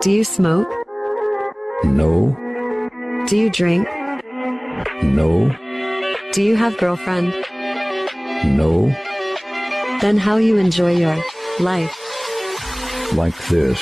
Do you smoke? No. Do you drink? No. Do you have girlfriend? No. Then how you enjoy your life? Like this.